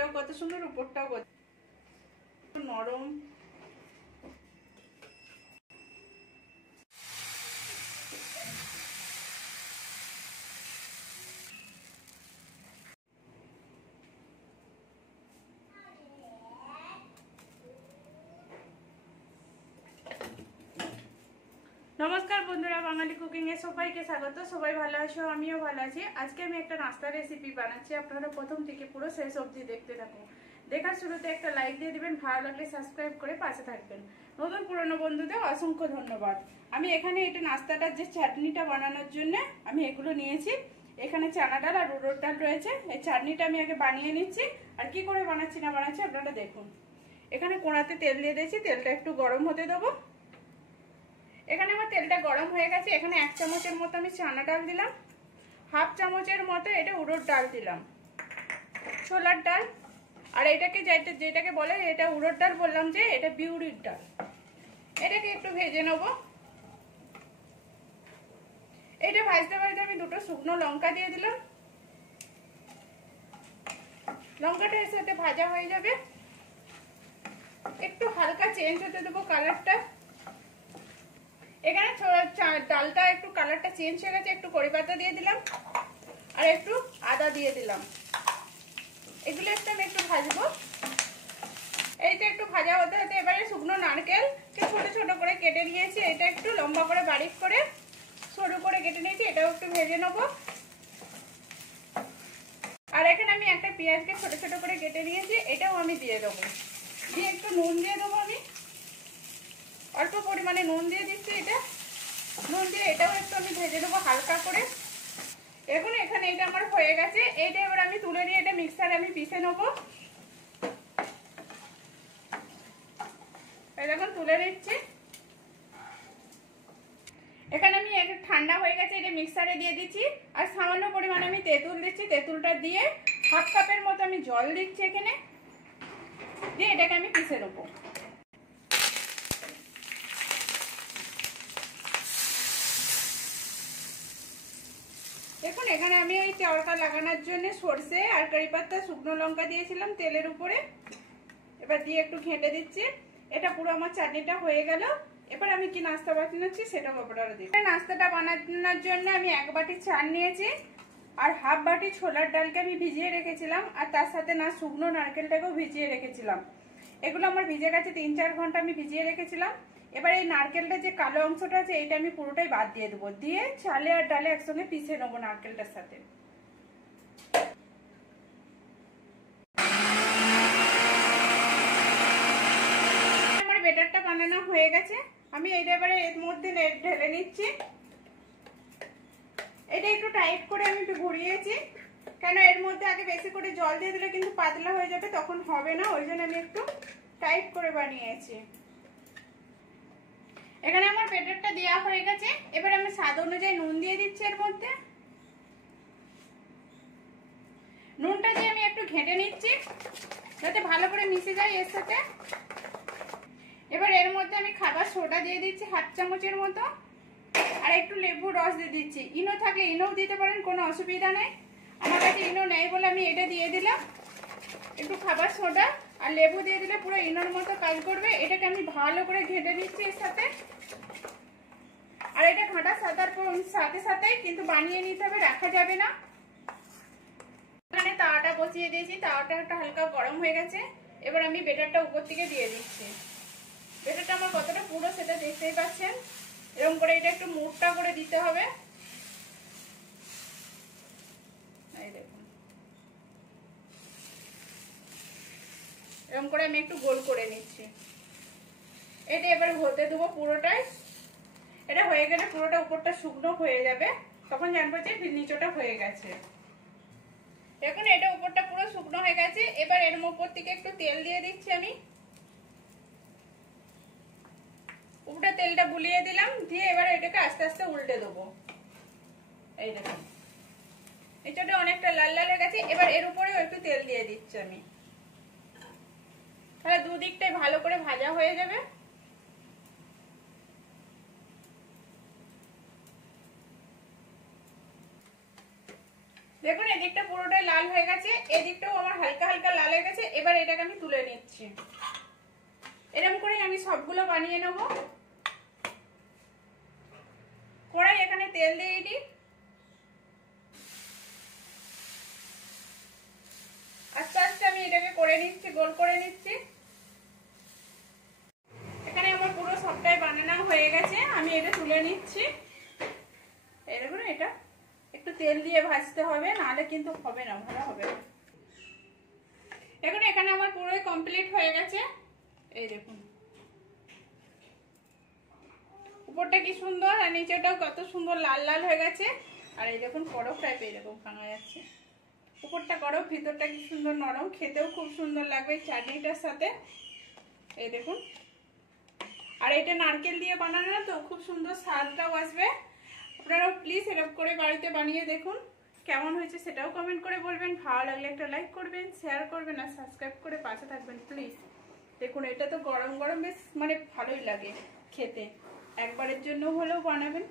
নিচটাও কত সুন্দর, উপরটাও কত নরম। নমস্কার বন্ধুরা, বাঙালি কুকিং এ সবাইকে স্বাগত। সবাই ভালো আছো, আমিও ভালো আছি। আজকে আমি একটা নাস্তা রেসিপি বানাচ্ছি, আপনারা প্রথম থেকে পুরো শেষ অবধি দেখতে থাকুন। দেখার শুরুতে একটা লাইক দিয়ে দিবেন, ভালো লাগলে সাবস্ক্রাইব করে পাশে থাকবেন। নতুন পুরনো বন্ধুদের অসংখ্য ধন্যবাদ। আমি এখানে এটা নাস্তাটার যে চাটনিটা বানানোর জন্য আমি এগুলো নিয়েছি। এখানে চানা ডাল আর উড়দ ডাল রয়েছে। এই চাটনিটা আমি আগে বানিয়ে নিচ্ছি, আর কি করে বানাচ্ছি না বানাচ্ছি আপনারা দেখুন। এখানে কড়াতে তেল দিয়ে দিয়েছি, তেলটা একটু গরম হতে দেবো। এখানে আমার তেলটা গরম হয়ে গেছে। এখানে 1 চামচের মতো আমি চানা ডাল দিলাম, হাফ চামচের মতো এটা উড়দ ডাল দিলাম, ছোলার ডাল। আর এটাকে যেটাকে বলে, এটা উড়দ ডাল বললাম যে, এটা বিউলির ডাল। এটাকে একটু ভেজে নেব। এটা ভাজতে ভাজতে আমি 2টো শুকনো লঙ্কা দিয়ে দিলাম। লঙ্কাটা এর সাথে ভাজা হয়ে যাবে, একটু হালকা চেঞ্জ হতে দেবো কালারটা। এখানে ডালটা একটু কালারটা চেঞ্জ হয়ে গেছে, একটু কারি পাতা দিয়ে দিলাম আর একটু আদা দিয়ে দিলাম। এগুলো আমি একটু ভাজবো। এইটা একটু ভাজা হতে হতে এবারে শুকনো নারকেলকে ছোট ছোট করে কেটে নিয়েছি। এটা একটু লম্বা করে বারিক করে সরু করে কেটে নিয়েছি, এটাও একটু ভেজে নেবো। আর এখানে আমি একটা পেঁয়াজকে ছোট ছোট করে কেটে নিয়েছি, এটাও আমি দিয়ে দেবো। দিয়ে একটু নুন দিয়ে দেবো। আমি অল্প পরিমাণে নুন দিয়ে দিচ্ছি। এটা নুন দিয়ে এটাও একটু আমি ভেজে নেবো হালকা করে। এখন এখানে এটা আমার হয়ে গেছে। এইটা এবার আমি তুলে নিয়ে এটা মিক্সারে আমি পিষে নেবো। এখন তুলে নিচ্ছি। এখানে আমি ঠান্ডা হয়ে গেছে, এটা মিক্সারে দিয়ে দিচ্ছি। আর সামান্য পরিমাণে আমি তেঁতুল দিচ্ছি। তেঁতুলটা দিয়ে হাফ কাপের মতো আমি জল দিচ্ছি এখানে, দিয়ে এটাকে আমি পিষে নেবো। দেখুন এখানে আমি ওই তড়কা লাগানোর জন্য সরষে আর কারি পাতা শুকনো লঙ্কা দিয়েছিলাম তেলের উপরে। এবার দিয়ে একটু ঘেঁটে দিচ্ছি। এটা পুরো আমার চাটনিটা হয়ে গেল। এবার আমি কি নাস্তা বানাচ্ছি সেটাও আপনারা দেখুন। নাস্তাটা বানানোর জন্য আমি 1 বাটি চাল নিয়েছি, আর হাফ বাটি ছোলার ডালকে আমি ভিজিয়ে রেখেছিলাম, আর তার সাথে না শুকনো নারকেলটাকেও ভিজিয়ে রেখেছিলাম। এগুলো আমার ভিজে গেছে, 3-4 ঘন্টা আমি ভিজিয়ে রেখেছিলাম। এবার এই নারকেলটা যে কালো অংশটা আছে, এটা আমি পুরোটাই বাদ দিয়ে দেবো। দিয়ে চালে আর ডালে একসঙ্গে পিষে নেবো নারকেলটার সাথে। আমার বেটারটা বানানো হয়ে গেছে। আমি এইটা এবারে এর মধ্যে ঢেলে নিচ্ছি। এটা একটু টাইট করে আমি একটু ঘুরিয়েছি, কেন এর মধ্যে আগে বেশি করে জল দিয়ে দিলে কিন্তু পাতলা হয়ে যাবে, তখন হবে না। ওই জন্য আমি একটু টাইট করে বানিয়েছি। এখানে আমার বেটারটা দেওয়া হয়ে গেছে। এবার আমি স্বাদ অনুযায়ী নুন দিয়ে দিচ্ছি এর মধ্যে। নুনটা দিয়ে আমি একটু ঘেঁটে নিচ্ছি যাতে ভালো করে মিশে যায় এর সাথে। এবার এর মধ্যে আমি খাবার সোডা দিয়ে দিচ্ছি হাফ চামচের মতো, আর একটু লেবুর রস দিয়ে দিচ্ছি। ইনো থাকলে ইনোও দিতে পারেন, কোনো অসুবিধা নেই। আমার কাছে ইনো নেই বলে আমি এটা দিয়ে দিলাম। একটু খাবার সোডা আর লেবু দিয়ে দিলে পুরো ইনোর মতো কাজ করবে। এটাকে আমি ভালো করে ঘেঁটে নিচ্ছি এর সাথে। আর এটা ঘাঁটার সাথে সাথেই কিন্তু বানিয়ে নিতে হবে, রাখা যাবে না। এখানে তাওয়াটা বসিয়ে দিয়েছি, তাওয়াটা একটা হালকা গরম হয়ে গেছে। এবার আমি বেটারটা উপর থেকে দিয়ে দিচ্ছি। বেটারটা আমার কতটা পুরো সেটা দেখতেই পাচ্ছেন। এরকম করে এটা একটু মোটা করে দিতে হবে। এই দেখুন, এরকম করে আমি একটু গোল করে নিচ্ছি। এটা এবার হতে দেবো পুরোটাই। এটা হয়ে গেলে পুরোটা উপরটা শুকনো হয়ে যাবে, তখন জানবো যে নিচটা হয়ে গেছে। এখন এটা উপরটা পুরো শুকনো হয়ে গেছে। এবার এর উপর থেকে একটু তেল দিয়ে দিচ্ছি আমি। উপরটা তেলটা বুলিয়ে দিলাম, দিয়ে এবার এটাকে আস্তে আস্তে উল্টে দেবো। এই দেখুন এটা অনেকটা লাল লাল হয়ে গেছে। এবার এর উপরেও একটু তেল দিয়ে দিচ্ছি আমি, তাহলে দুদিকটাই ভালো করে ভাজা হয়ে যাবে। দেখুন এদিকটা পুরোটাই লাল হয়ে গেছে, এদিকটাও আমার হালকা হালকা লাল হয়ে গেছে। এবার এটাকে আমি তুলে নিচ্ছি। এরকম করে আমি সবগুলো বানিয়ে নেব। কড়াই এখানে তেল দিয়ে দিই। আস্তে আস্তে আমি এটাকে করে নিচ্ছি, গোল করে নিচ্ছি। এখানে আমার পুরো সবটাই বানানো হয়ে গেছে, আমি এটা তুলে নিচ্ছি। এই দেখুন এটা একটু তেল দিয়ে ভাজতে হবে, নাহলে কিন্তু হবে না, ভালো হবে না। দেখুন এখানে আমার পুরোই কমপ্লিট হয়ে গেছে। এই দেখুন উপরটা কি সুন্দর আর নিচেটাও কত সুন্দর লাল লাল হয়ে গেছে। আর এই দেখুন কড়ক টাইপের এরকম ভাঙা যাচ্ছে। উপরটা কড়ক, ভিতরটা কি সুন্দর নরম, খেতেও খুব সুন্দর লাগবে চাটনিটার সাথে। এই দেখুন, আর এটা নারকেল দিয়ে বানানো না তো, খুব সুন্দর স্বাদটাও আসবে। আপনারাও প্লিজ এরকম করে বাড়িতে বানিয়ে দেখুন। কেমন হয়েছে সেটাও কমেন্ট করে বলবেন। ভালো লাগলে একটা লাইক করবেন, শেয়ার করবেন আর সাবস্ক্রাইব করে পাশে থাকবেন প্লিজ। দেখুন এটা তো গরম গরম বেশ মানে ভালোই লাগে খেতে, একবারের জন্য হলেও বানাবেন।